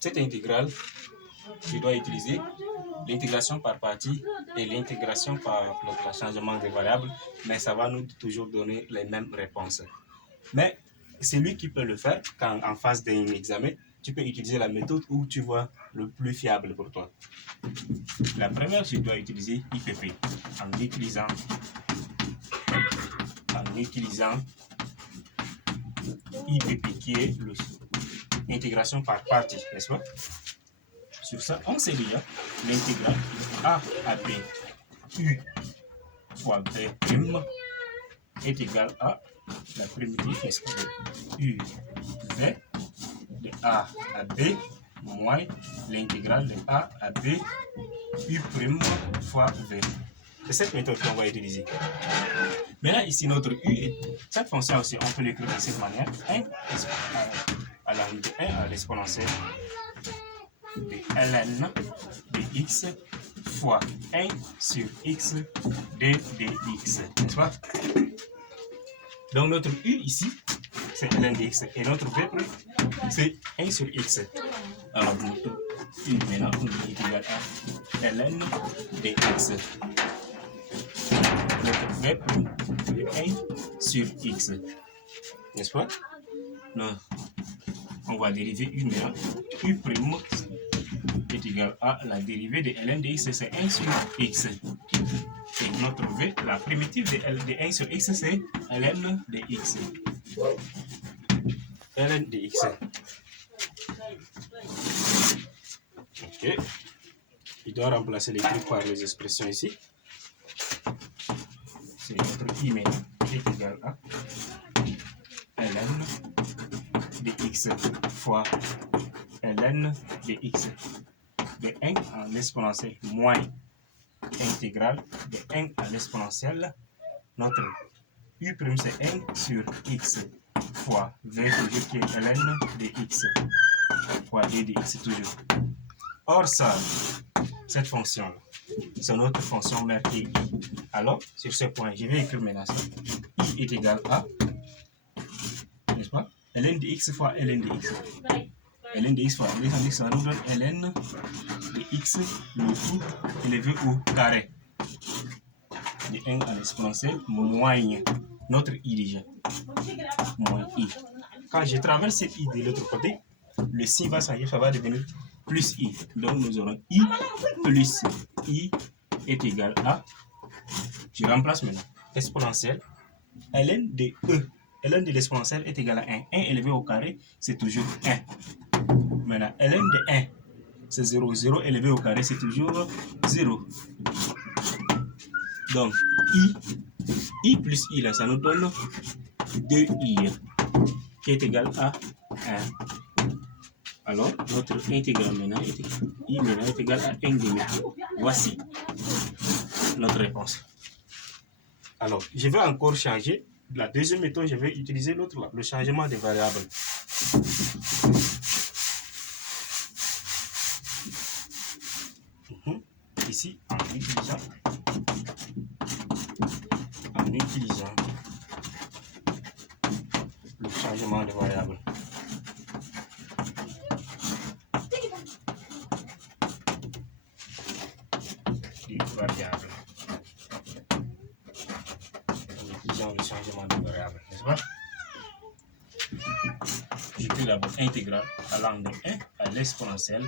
cette intégrale, je dois utiliser l'intégration par partie et l'intégration par le changement des variables, mais ça va nous toujours donner les mêmes réponses. Mais c'est lui qui peut le faire quand en phase d'un examen, tu peux utiliser la méthode où tu vois le plus fiable pour toi. La première, je dois utiliser IPP en utilisant IPP qui est l'intégration par partie, n'est-ce pas? Sur ça, on sait déjà l'intégrale A à B U fois B prime est égal à la primitive, n'est-ce pas, de U V de A à B moins l'intégrale de A à B U prime fois V. C'est cette méthode qu'on va utiliser. Maintenant, ici, notre U, cette fonction aussi, on peut l'écrire de cette manière. 1 à la unité 1 à l'exponentielle de ln de x fois 1 sur x de dx, n'est-ce pas? Donc, notre U ici, c'est ln de x. Et notre V, c'est 1 sur x. Alors, notre U maintenant, on est égal à ln de x. Notre V est 1 sur x. N'est-ce pas? Non. On va dériver U maintenant. U prime est égal à la dérivée de ln de x, c'est 1 sur x. Et notre V, la primitive de 1 sur x, c'est ln de x. Ln de x. Ok. Il doit remplacer les trucs par les expressions ici. C'est notre I maintenant qui est égal à ln de x fois ln de x de 1 à l'exponentielle moins intégrale de 1 à l'exponentielle. Notre U' c'est 1 sur x fois v toujours qui est ln de x fois d de x toujours. Or ça, cette fonction, c'est notre fonction mère qui est I. Alors, sur ce point, je vais écrire maintenant ça. I est égal à, n'est-ce pas, ln de x fois ln de x. Ln de x fois ln de x, ça nous donne ln de x, le tout élevé au carré. De 1 à l'exponentielle moins notre i déjà. Moins i. Quand je traverse cette i de l'autre côté, le signe va changer, ça va devenir plus i. Donc nous aurons i plus i est égal à, je remplace maintenant, exponentielle, ln de e. Ln de l'exponentielle est égal à 1. 1 élevé au carré, c'est toujours 1. Maintenant, ln de 1, c'est 0. 0 élevé au carré, c'est toujours 0. Donc, i plus i, là, ça nous donne 2i, qui est égal à 1. Alors, notre intégrale maintenant est égal à 1 demi. Voici notre réponse. Alors, je vais encore changer. La deuxième méthode, je vais utiliser l'autre là, le changement des variables. Ici, en utilisant le changement de variable. Le changement de variable, n'est-ce pas? Je fais d'abord intégrale allant de 1 à l'exponentielle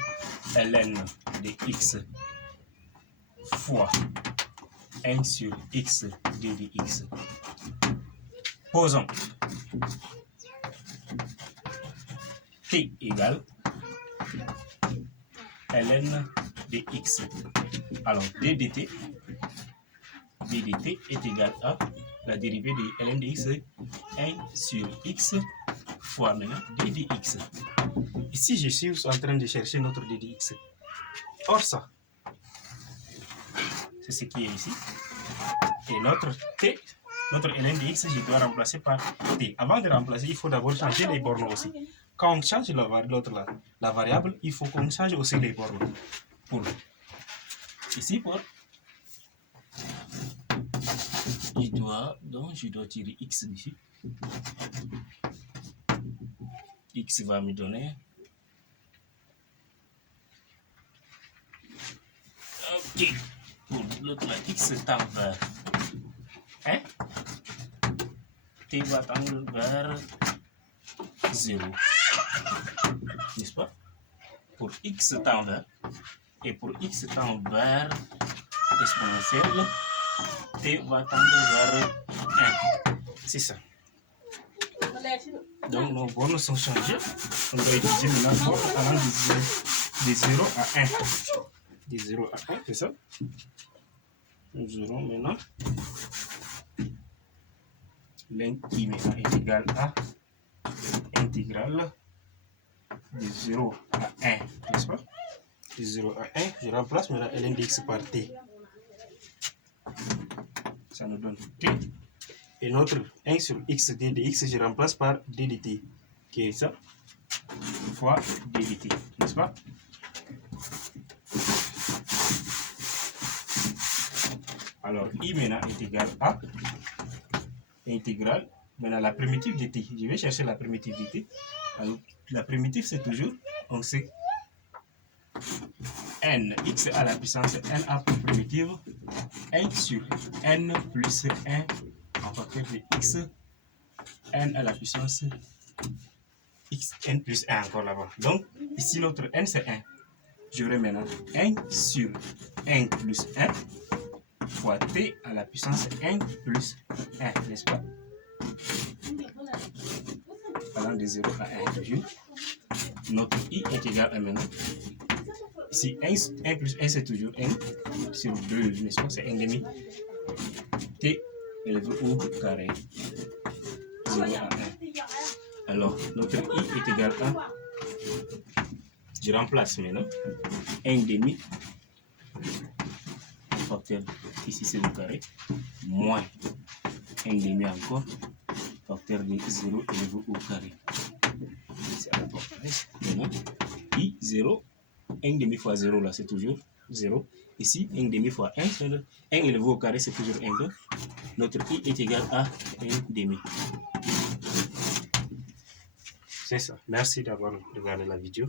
ln de x fois 1 sur x d de x. Posons t égale ln de x. Alors d dt est égal à la dérivée de ln de x, 1 sur x fois maintenant d de x. Ici, je suis en train de chercher notre d de x. Or ça, c'est ce qui est ici. Et notre t, notre ln de x, je dois remplacer par t. Avant de remplacer, il faut d'abord changer les bornes aussi. Quand on change la variable, il faut qu'on change aussi les bornes. Pour ici, pour je dois tirer x d'ici. X va me donner t pour l'autre là, x tend vers 1, t va tendre vers 0, n'est-ce pas? Pour x tend vers, et pour x tend vers exponentielle, t va tendre vers 1. C'est ça. Donc nos bornes sont changées. On va utiliser maintenant la borne allant de 0 à 1. De 0 à 1, c'est ça? Nous aurons maintenant ln I maintenant est égal à intégrale de 0 à 1, n'est-ce pas? De 0 à 1, je remplace maintenant ln de x par t. Ça nous donne t. Et notre 1 sur x d de x, je remplace par d de t, qui est ça, fois d de t, n'est-ce pas? Alors, I maintenant est égal à intégrale, maintenant la primitive de t. Je vais chercher la primitive de t. Alors, la primitive, c'est toujours, on sait, n, x à la puissance n a pour primitive 1 sur n plus 1 en facteur de x, n à la puissance x, n plus 1 encore là-bas. Donc, ici, notre n, c'est 1. J'aurai maintenant 1 sur 1 plus 1 fois t à la puissance 1 plus 1, n'est-ce pas? Allant de 0 à 1 toujours. Notre i est égal à maintenant. Ici, 1 plus 1, c'est toujours 1 sur 2, n'est-ce pas? C'est 1 demi. T élevé au carré. 0 à 1. Alors, notre i est égal à, je remplace maintenant, 1 demi, facteur, ici c'est le carré, moins 1 demi encore, facteur de 0 élevé au carré. C'est à la porte. Maintenant, i 0, 1 demi fois 0 là, c'est toujours 0. Ici, 1 demi fois 1, 1 élevé au carré, c'est toujours 1. Donc, notre i est égal à 1 demi. C'est ça. Merci d'avoir regardé la vidéo.